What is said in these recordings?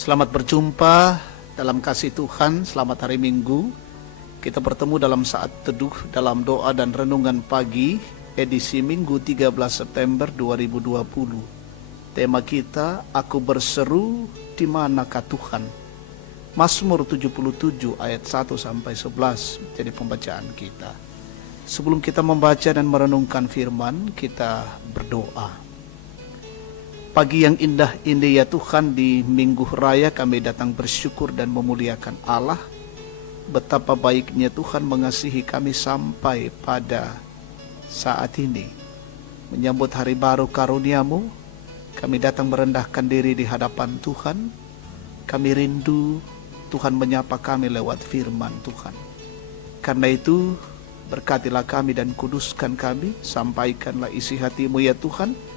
Selamat berjumpa dalam kasih Tuhan, selamat hari Minggu. Kita bertemu dalam saat teduh dalam doa dan renungan pagi, edisi Minggu 13 September 2020. Tema kita, Aku berseru di manakah Tuhan? Mazmur 77 ayat 1-11 menjadi pembacaan kita. Sebelum kita membaca dan merenungkan firman, kita berdoa. Pagi yang indah ini ya Tuhan, di Minggu Raya kami datang bersyukur dan memuliakan Allah. Betapa baiknya Tuhan mengasihi kami sampai pada saat ini. Menyambut hari baru karunia-Mu, kami datang merendahkan diri di hadapan Tuhan. Kami rindu Tuhan menyapa kami lewat firman Tuhan. Karena itu, berkatilah kami dan kuduskan kami, sampaikanlah isi hati-Mu ya Tuhan,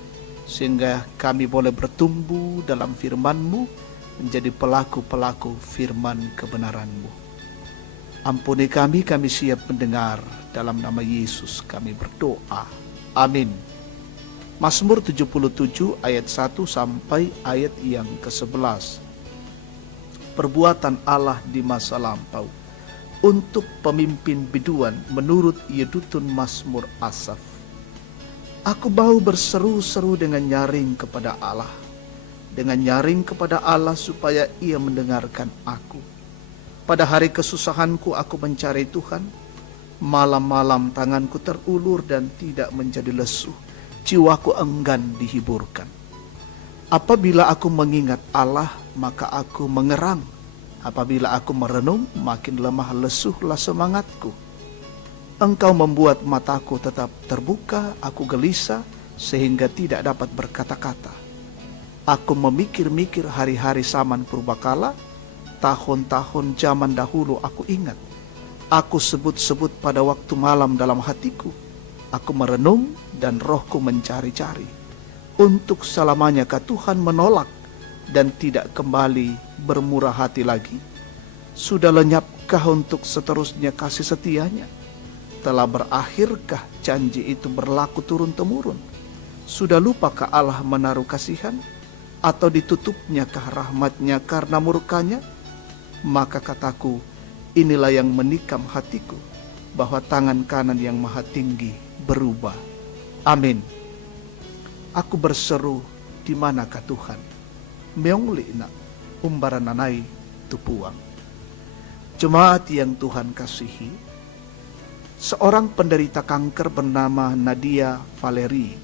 sehingga kami boleh bertumbuh dalam firman-Mu, menjadi pelaku-pelaku firman kebenaran-Mu. Ampuni kami siap mendengar. Dalam nama Yesus kami berdoa. Amin. Mazmur 77 ayat 1 sampai ayat yang ke-11. Perbuatan Allah di masa lampau. Untuk pemimpin biduan menurut Yedutun Mazmur Asaf. Aku mau berseru-seru dengan nyaring kepada Allah. Dengan nyaring kepada Allah supaya ia mendengarkan aku. Pada hari kesusahanku aku mencari Tuhan. Malam-malam tanganku terulur dan tidak menjadi lesu. Jiwaku enggan dihiburkan. Apabila aku mengingat Allah, maka aku mengerang. Apabila aku merenung, makin lemah lesuhlah semangatku. Engkau membuat mataku tetap terbuka, aku gelisah sehingga tidak dapat berkata-kata. Aku memikir-mikir hari-hari zaman purbakala, tahun-tahun zaman dahulu aku ingat. Aku sebut-sebut pada waktu malam dalam hatiku. Aku merenung dan rohku mencari-cari. Untuk selamanya Tuhan menolak dan tidak kembali bermurah hati lagi? Sudah lenyapkah untuk seterusnya kasih setianya? Telah berakhirkah janji itu berlaku turun-temurun? Sudah lupakah Allah menaruh kasihan? Atau ditutupnyakah rahmatnya karena murkanya? Maka kataku, inilah yang menikam hatiku, bahwa tangan kanan yang maha tinggi berubah. Amin. Aku berseru, di manakah Tuhan? Meonglina umbarananai tupuang. Jemaat yang Tuhan kasihi, seorang penderita kanker bernama Nadia Valeri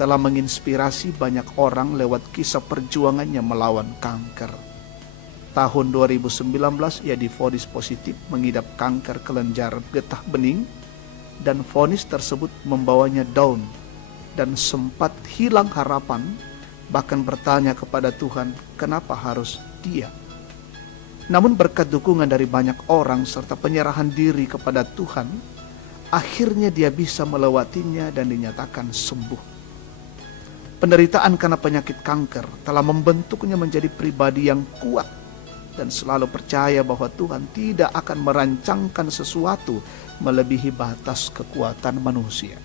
telah menginspirasi banyak orang lewat kisah perjuangannya melawan kanker. Tahun 2019 ia divonis positif mengidap kanker kelenjar getah bening, dan vonis tersebut membawanya down dan sempat hilang harapan, bahkan bertanya kepada Tuhan, kenapa harus dia? Namun berkat dukungan dari banyak orang serta penyerahan diri kepada Tuhan, akhirnya dia bisa melewatinya dan dinyatakan sembuh. Penderitaan karena penyakit kanker telah membentuknya menjadi pribadi yang kuat dan selalu percaya bahwa Tuhan tidak akan merancangkan sesuatu melebihi batas kekuatan manusia.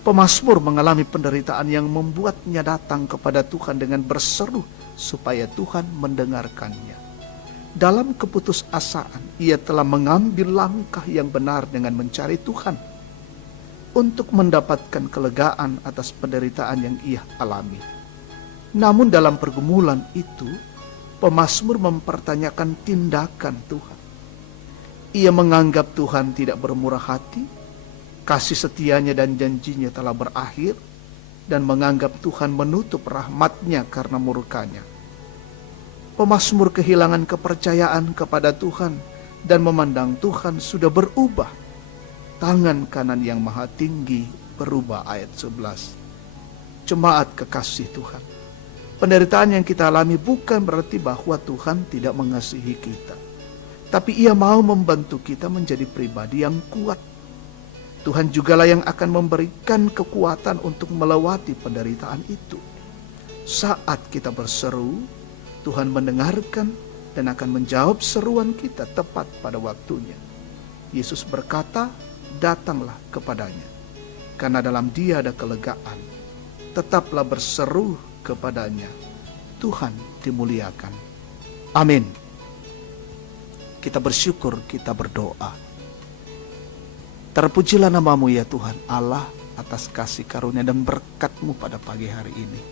Pemazmur mengalami penderitaan yang membuatnya datang kepada Tuhan dengan berseru supaya Tuhan mendengarkannya. Dalam keputusasaan, ia telah mengambil langkah yang benar dengan mencari Tuhan untuk mendapatkan kelegaan atas penderitaan yang ia alami. Namun dalam pergumulan itu, pemazmur mempertanyakan tindakan Tuhan. Ia menganggap Tuhan tidak bermurah hati, kasih setianya dan janjinya telah berakhir, dan menganggap Tuhan menutup rahmatnya karena murkanya. Pemazmur kehilangan kepercayaan kepada Tuhan dan memandang Tuhan sudah berubah. Tangan kanan yang maha tinggi berubah, ayat 11. Jemaat kekasih Tuhan, penderitaan yang kita alami bukan berarti bahwa Tuhan tidak mengasihi kita, tapi Ia mau membantu kita menjadi pribadi yang kuat. Tuhan jugalah yang akan memberikan kekuatan untuk melewati penderitaan itu. Saat kita berseru, Tuhan mendengarkan dan akan menjawab seruan kita tepat pada waktunya. Yesus berkata, datanglah kepadanya, karena dalam Dia ada kelegaan. Tetaplah berseru kepadanya, Tuhan dimuliakan. Amin. Kita bersyukur, kita berdoa. Terpujilah nama-Mu ya Tuhan Allah atas kasih karunia dan berkat-Mu pada pagi hari ini.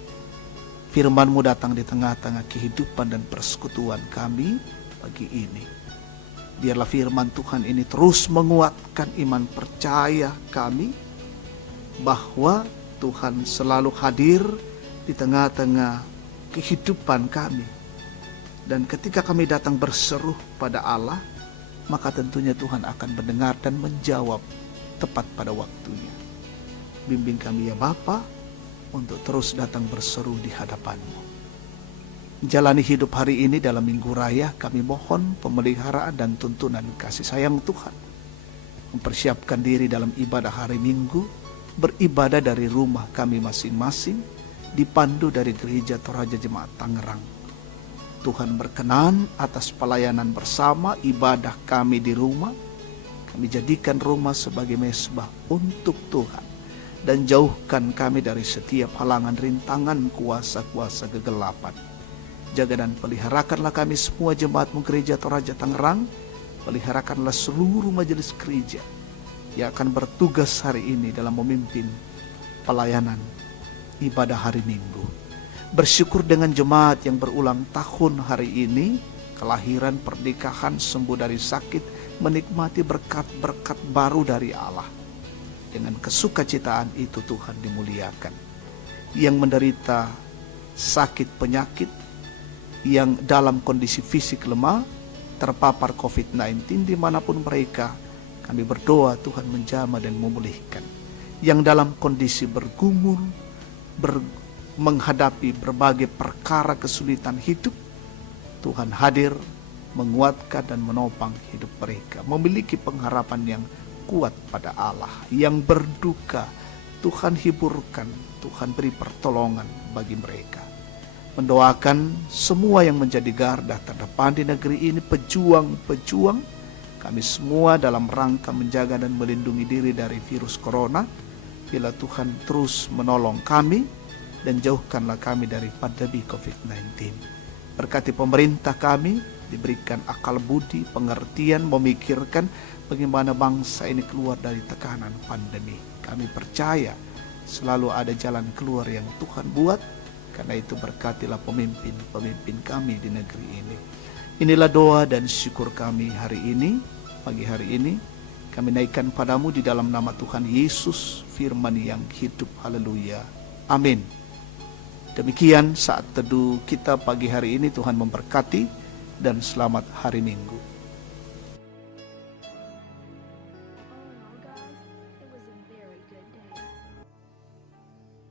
Firman-Mu datang di tengah-tengah kehidupan dan persekutuan kami pagi ini. Biarlah firman Tuhan ini terus menguatkan iman percaya kami bahwa Tuhan selalu hadir di tengah-tengah kehidupan kami. Dan ketika kami datang berseru pada Allah, maka tentunya Tuhan akan mendengar dan menjawab tepat pada waktunya. Bimbing kami ya Bapa untuk terus datang berseru di hadapan-Mu. Jalani hidup hari ini dalam minggu raya, kami mohon pemeliharaan dan tuntunan kasih sayang Tuhan. Mempersiapkan diri dalam ibadah hari Minggu, beribadah dari rumah kami masing-masing, dipandu dari Gereja Toraja Jemaat Tangerang. Tuhan berkenan atas pelayanan bersama ibadah kami di rumah. Kami jadikan rumah sebagai mezbah untuk Tuhan. Dan jauhkan kami dari setiap halangan rintangan kuasa-kuasa kegelapan. Jaga dan peliharakanlah kami semua jemaat-Mu Gereja Toraja Tangerang. Peliharakanlah seluruh majelis gereja yang akan bertugas hari ini dalam memimpin pelayanan ibadah hari Minggu. Bersyukur dengan jemaat yang berulang tahun hari ini, kelahiran, pernikahan, sembuh dari sakit, menikmati berkat-berkat baru dari Allah. Dengan kesukacitaan itu Tuhan dimuliakan. Yang menderita sakit penyakit, yang dalam kondisi fisik lemah, terpapar COVID-19 dimanapun mereka, kami berdoa Tuhan menjamah dan memulihkan. Yang dalam kondisi bergumul, menghadapi berbagai perkara kesulitan hidup, Tuhan hadir, menguatkan dan menopang hidup mereka. Memiliki pengharapan yang kuat pada Allah. Yang berduka, Tuhan hiburkan, Tuhan beri pertolongan bagi mereka. Mendoakan semua yang menjadi garda terdepan di negeri ini, pejuang-pejuang, kami semua dalam rangka menjaga dan melindungi diri dari virus corona. Bila Tuhan terus menolong kami dan jauhkanlah kami dari pandemi COVID-19. Berkati pemerintah kami, diberikan akal budi, pengertian, memikirkan bagaimana bangsa ini keluar dari tekanan pandemi. Kami percaya selalu ada jalan keluar yang Tuhan buat. Karena itu berkatilah pemimpin-pemimpin kami di negeri ini. Inilah doa dan syukur kami hari ini, pagi hari ini. Kami naikkan padamu di dalam nama Tuhan Yesus, firman yang hidup. Haleluya. Amin. Demikian saat teduh kita pagi hari ini. Tuhan memberkati dan selamat hari Minggu.